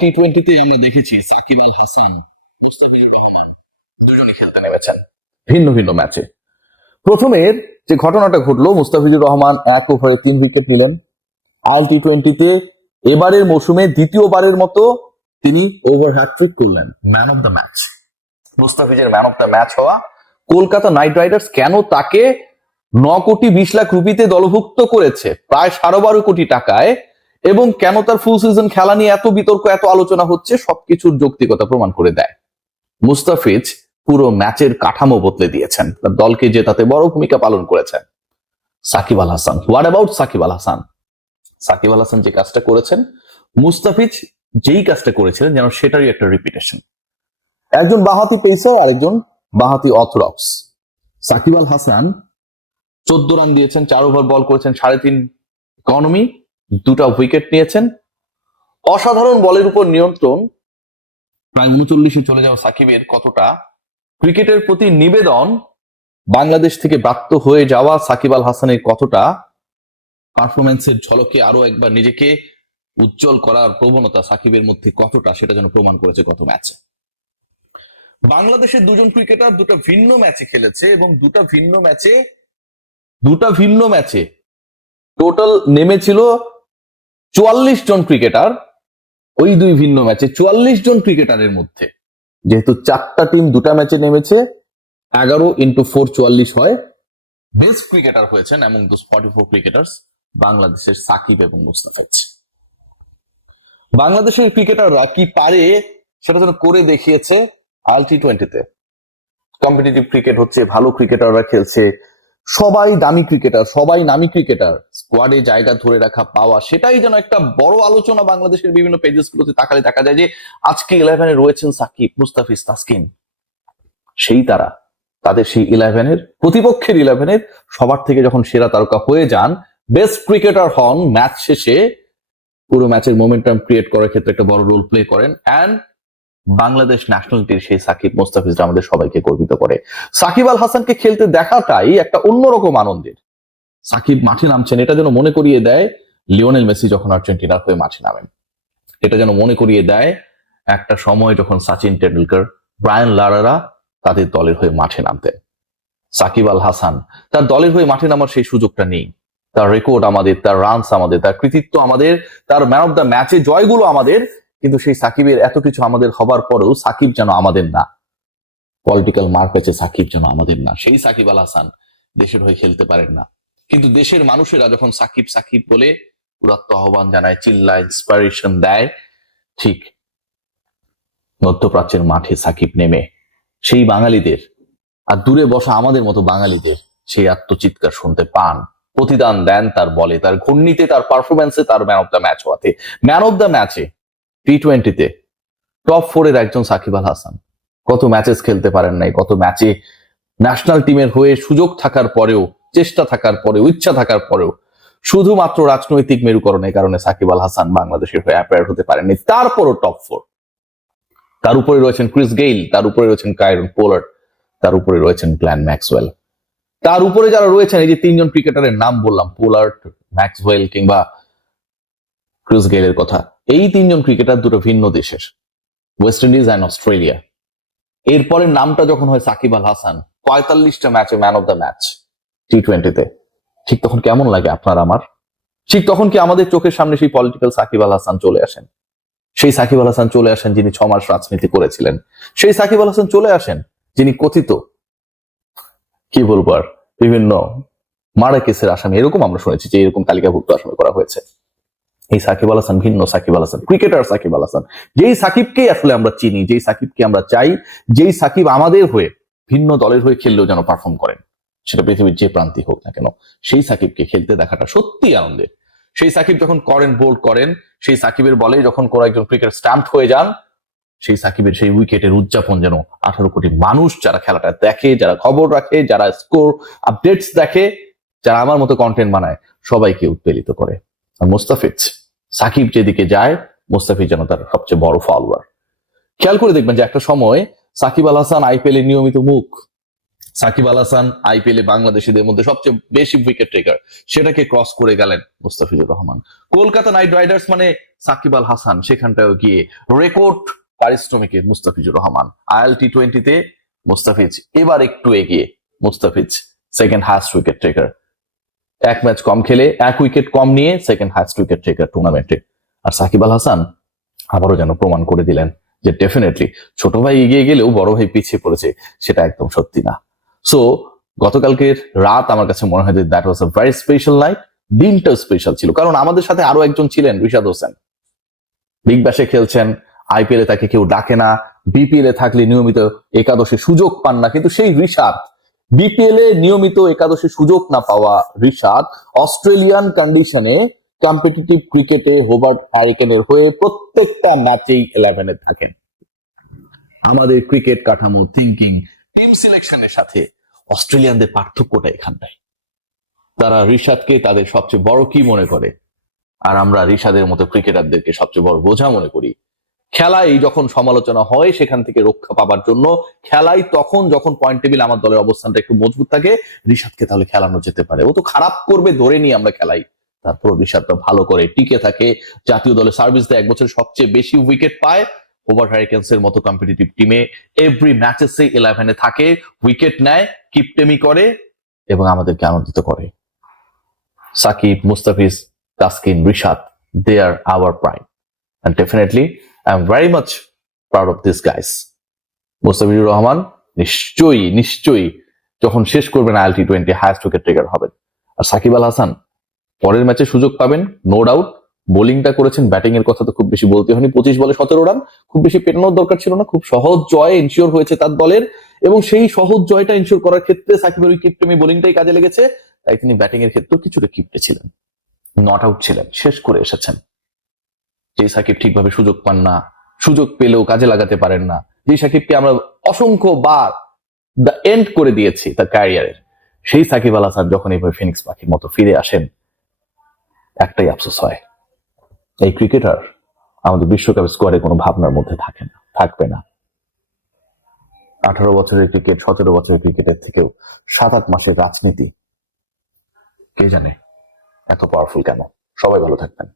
টি-20তে আমরা দেখেছি সাকিব আল হাসান, মুস্তাফিজুর রহমান দুজনই খেলতে নেমেছেন ভিন্ন ভিন্ন ম্যাচে। প্রথমের যে ঘটনাটা ঘটলো, মুস্তাফিজুর রহমান 1 ওভারে 3 উইকেট নিলেন। টি-20তে এবারের মৌসুমে দ্বিতীয়বারের মতো তিনি ওভার হ্যাট্রিক করলেন, ম্যান অফ দ্য ম্যাচ। মুস্তাফিজের ম্যান অফ দ্য ম্যাচ হওয়া, কলকাতা নাইট রাইডার্স কেন তাকে 9,20,00,000 রুপিতে দলভুক্ত করেছে, প্রায় 12.5 কোটি টাকায়, এবং কেন তার ফুল সিজন খেলা নিয়ে এত বিতর্ক, এত আলোচনা হচ্ছে, সবকিছুর যৌক্তিকতা প্রমাণ করে দেয়। মুস্তাফিজ পুরো ম্যাচের কাঠামো বদলে দিয়েছেন, তার দলকে জেতাতে বড় ভূমিকা পালন করেছেন। Shakib Al Hasan, what about Shakib Al Hasan? সাকিব আল হাসান যে কাজটা করেছেন, মুস্তাফিজ যেই কাজটা করেছিলেন যেন সেটারই একটা রিপিটেশন। একজন বাঁহাতি পেসার, আরেকজন বাঁহাতি অর্থোডক্স। সাকিব আল হাসান 14 রান দিয়েছেন, 4 ওভার বল করেছেন, 3.5 ইকোনমি, 2টা উইকেট নিয়েছেন। অসাধারণ বলের উপর নিয়ন্ত্রণ, প্রায় 39-এ চলে যাওয়া সাকিবের কতটা ক্রিকেটের প্রতি নিবেদন, বাংলাদেশ থেকে ব্রাত্য হয়ে যাওয়া সাকিব আল হাসানের কতটা পারফরমেন্সের ঝলকে আরো একবার নিজেকে উজ্জ্বল করার প্রবণতা সাকিবের মধ্যে কতটা, সেটা যেন প্রমাণ করেছে গত ম্যাচে। বাংলাদেশের দুজন ক্রিকেটার দুটো ভিন্ন ম্যাচে খেলেছে, এবং দুটো ভিন্ন ম্যাচে টোটাল নেমেছিল 44 জন ক্রিকেটার। ওই দুই ভিন্ন ম্যাচে 44 জন ক্রিকেটারের মধ্যে, যেহেতু 4টা টিম 2টা ম্যাচে নেমেছে, 11 × 4 44 হয়। বেস্ট ক্রিকেটার হয়েছেন এমন 44 ক্রিকেটার্স বাংলাদেশের সাকিব এবং মুস্তাফিজ। বাংলাদেশের ক্রিকেটাররা কি পারে সেটা যেন করে দেখিয়েছে টি-20তে। কম্পিটিটিভ ক্রিকেট হচ্ছে, ভালো ক্রিকেটাররা খেলছে, সবাই দামি ক্রিকেটার, সবাই নামি ক্রিকেটার, স্কোয়াডে জায়গা ধরে রাখা পাওয়া, সেটাই যেন একটা বড় আলোচনা। বাংলাদেশের বিভিন্ন পেজেস গুলোতে তাকালে দেখা যায় যে আজকে 11-এ রয়েছেন সাকিব, মুস্তাফিজ, তাসকিন। সেই তারা, তাদের সেই 11-এর, প্রতিপক্ষের 11-এর সবার থেকে যখন সেরা তারকা হয়ে যান, বেস্ট ক্রিকেটার হন, ম্যাচ শেষে পুরো ম্যাচের মোমেন্টাম ক্রিয়েট করার ক্ষেত্রে একটা বড় রোল প্লে করেন। অ্যান্ড বাংলাদেশ ন্যাশনালিটির সেই সাকিব, মুস্তাফিজরা আমাদের সবাইকে গর্বিত করে। সাকিব আল হাসানকে খেলতে দেখাটাই একটা অন্যরকম আনন্দের। সাকিব মাঠে নামছেন, এটা যেন মনে করিয়ে দেয় লিওনেল মেসি যখন আর্জেন্টিনার হয়ে মাঠে নামেন। এটা যেন মনে করিয়ে দেয় একটা সময় যখন সচিন টেন্ডুলকার, ব্রায়ান লারারা তাদের দলের হয়ে মাঠে নামতেন। সাকিব আল হাসান তার দলের হয়ে মাঠে নামার সেই সুযোগটা নেই। তার রেকর্ড আমাদের, তার রানস আমাদের, তার কৃতিত্ব আমাদের, তার ম্যান অফ দ্য ম্যাচে জয়গুলো আমাদের, কিন্তু সেই সাকিবের এত কিছু আমাদের হবার পরেও সাকিব যেন আমাদের না। পলিটিক্যাল মার পেয়েছে সাকিব যেন আমাদের না। সেই সাকিব আল হাসান দেশের হয়ে খেলতে পারেন না, কিন্তু দেশের মানুষেরা যখন সাকিব সাকিব বলে উদাত্ত আহ্বান জানায়, চিল্লায়, ইন্সপিরেশন দেয়, ঠিক মধ্যপ্রাচ্যের মাঠে সাকিব নেমে সেই বাঙালিদের, আর দূরে বসা আমাদের মতো বাঙালিদের সেই আত্মচিৎকার শুনতে পান, প্রতিদান দেন তার বলে, তার ঘূর্ণিতে, তার পারফরমেন্সে, তার ম্যান অফ দ্য ম্যাচ হওয়াতে। ম্যান অফ দ্য ম্যাচে টি-20তে টপ 4-এর একজন সাকিব আল হাসান। কত ম্যাচেস খেলতে পারেন নাই, কত ম্যাচে ন্যাশনাল টিমের হয়ে সুযোগ থাকার পরেও, চেষ্টা থাকার পরেও, ইচ্ছা থাকার পরেও শুধুমাত্র রাজনৈতিক মেরুকরণের কারণে সাকিব আল হাসান বাংলাদেশের হয়ে অ্যাপিয়ার হতে পারেননি। তারপরও টপ 4। তার উপরে রয়েছেন ক্রিস গেইল, তার উপরে রয়েছেন কায়রন পোলার্ড, তার উপরে রয়েছেন গ্ল্যান ম্যাক্সওয়েল। তার উপরে যারা রয়েছেন, এই যে 3 জন ক্রিকেটারের নাম বললাম, পোলার্ড, ম্যাক্সওয়েল কিংবা ক্রিস গেইলের কথা, এই 3 জন ক্রিকেটার দুটো ভিন্ন দেশের, ওয়েস্ট ইন্ডিজ অ্যান্ড অস্ট্রেলিয়া। এরপরে নামটা যখন হয় সাকিব আল হাসান, 45টা ম্যাচে ম্যান অফ দ্য ম্যাচ টি-20তে, ঠিক তখন কেমন লাগে আপনার আমার? ঠিক তখন কি আমাদের চোখের সামনে সেই পলিটিক্যাল সাকিব আল হাসান চলে আসেন? সেই সাকিব আল হাসান চলে আসেন যিনি 6 মাস রাজনীতি করেছিলেন। সেই সাকিব আল হাসান চলে আসেন যিনি কথিত, কি বলবো আর, বিভিন্ন মারা কেসের আসামি, এরকম আমরা শুনেছি যে এরকম তালিকাভুক্ত আসামি করা হয়েছে। এই সাকিব আল হাসান ভিন্ন সাকিব আল হাসান, ক্রিকেটার সাকিব আল হাসান, যেই সাকিবকেই আসলে আমরা চিনি, যেই সাকিবকে আমরা চাই, যেই সাকিব আমাদের হয়ে ভিন্ন দলের হয়ে খেললেও যেন পারফর্ম করেন, সেটা পৃথিবীর যে প্রান্তিক হোক না কেন, সেই সাকিবকে খেলতে দেখাটা সত্যি আনন্দের। সেই সাকিব যখন করেন, বোল্ড করেন, সেই সাকিবের বলে যখন কোনো একজন ক্রিকেট স্ট্যাম্প হয়ে যান, সেই সাকিবের সেই উইকেটের উদযাপন যেন 18 কোটি মানুষ যারা খেলাটা দেখে, যারা খবর রাখে, যারা স্কোর আপডেটস দেখে, যারা আমার মতো কন্টেন্ট বানায়, সবাইকে উৎপেলিত করে। আর মুস্তাফিজ, সাকিব যেদিকে যায়, মুস্তাফিজ যেন তার সবচেয়ে বড় ফলোয়ার। খেয়াল করে দেখবেন যে একটা সময় সাকিব আল হাসান আইপিএল এর নিয়মিত মুখ, সাকিব আল হাসান আইপিএল এ বাংলাদেশিদের মধ্যে সবচেয়ে বেশি উইকেট টেকার, সেটাকে ক্রস করে গেলেন মুস্তাফিজুর রহমান। কলকাতা নাইট রাইডার্স মানে সাকিব আল হাসান, সেখানটাও গিয়ে রেকর্ড পারিশ্রমিকে মুস্তাফিজুর রহমান। IL T20-তে মুস্তাফিজ এবার একটু এগিয়ে, Mustafiz second highest wicket taker, এক ম্যাচ কম খেলে এক উইকেট কম নিয়ে সেকেন্ড হাইস্ট উইকেট টেকার টুর্নামেন্টে। আর সাকিব আল হাসান আবারও যেন প্রমাণ করে দিলেন যে ডেফিনেটলি ছোট ভাই এগিয়ে গেলেও বড় ভাই পিছিয়ে পড়েছে, সেটা একদম সত্যি না। সো গতকালকের রাত আমার কাছে মনে হয় যে that was a very special night. দিনটা স্পেশাল ছিল কারণ আমাদের সাথে আরো একজন ছিলেন, রিশাদ হোসেন। বিগ ব্যাশে খেলছেন, আইপিএল এ তাকে কেউ ডাকে না, বিপিএল এ থাকলে নিয়মিত একাদশে সুযোগ পান না, কিন্তু সেই রিশাদ, বিপিএল এ নিয়মিত একাদশে সুযোগ না পাওয়া রিশাদ অস্ট্রেলিয়ান কন্ডিশনে কম্পিটিটিভ ক্রিকেটে হোবার্ট হ্যারিকেনের হয়ে প্রত্যেকটা ম্যাচেই 11-এ থাকেন। আমাদের ক্রিকেট কাঠামো, থিঙ্কিং, টিম সিলেকশনের সাথে অস্ট্রেলিয়ানদের পার্থক্যটা এখানটায়। তারা রিশাদকে তাদের সবচেয়ে বড় কি মনে করে, আর আমরা রিশাদের মতো ক্রিকেটারদেরকে সবচেয়ে বড় বোঝা মনে করি। খেলায় যখন সমালোচনা হয় সেখান থেকে রক্ষা পাবার জন্য, খেলায় তখন যখন পয়েন্ট টেবিল আমার দলের অবস্থানটা একটু মজবুত থাকে, রিশাদকে তাহলে খেলানো যেতে পারে। ও তো খারাপ করবে ধরে নিই আমরা খেলাই, তারপর রিশাদটা ভালো করে টিকে থাকে, জাতীয় দলে সার্ভিস দেয়, এক বছর সবচেয়ে বেশি উইকেট পায়, ওভার হ্যারিকেন্স এর মতো কম্পিটিটিভ টিমে এভরি ম্যাচেসে 11-এ থাকে, উইকেট নেয়, কিপটেমি করে এবং আমাদেরকে আনন্দিত করে। Shakib, Mustafiz, Taskin, Rishad, they are our pride and definitely I am very much proud of these guys. Mustafizur Rahman নিশ্চয়ই যখন শেষ করবেন IL T20 highest wicket taker হবেন। আর সাকিব আল হাসান পরের ম্যাচে সুযোগ পাবেন, নো ডাউট। বোলিংটা করেছেন, ব্যাটিং এর কথা তো খুব বেশি বলতে হয়নি, 25 বলে 17 রান, খুব বেশি পেটানোর দরকার ছিল না, খুব সহজ জয় ইনশিওর হয়েছে তার দলের। এবং সেই সহজ জয়টা ইনশিওর করার ক্ষেত্রে সাকিবের ওই কিপটেমি বোলিংটাই কাজে লেগেছে, তাই তিনি ব্যাটিং এর ক্ষেত্রেও কিছুটা কিপটে ছিলেন, নট আউট ছিলেন, শেষ করে এসেছেন। যে সাকিব ঠিকভাবে সুযোগ পান না, সুযোগ পেলেও কাজে লাগাতে পারেন না, যে সাকিবকে আমরা অসংখ্য বার দ্য এন্ড করে দিয়েছি তার ক্যারিয়ারের, সেই সাকিব আল হাসান যখন এইভাবে ফিনিক্স পাখির মতো ফিরে আসেন, একটাই আফসোস হয়, এই ক্রিকেটার আমাদের বিশ্বকাপ স্কোয়াডে কোনো ভাবনার মধ্যে থাকবে না। 18 বছরের ক্রিকেট, 17 বছরের ক্রিকেটের থেকেও 7-8 মাসের রাজনীতি কে জানে এত পাওয়ারফুল কেন। সবাই ভালো থাকবেন।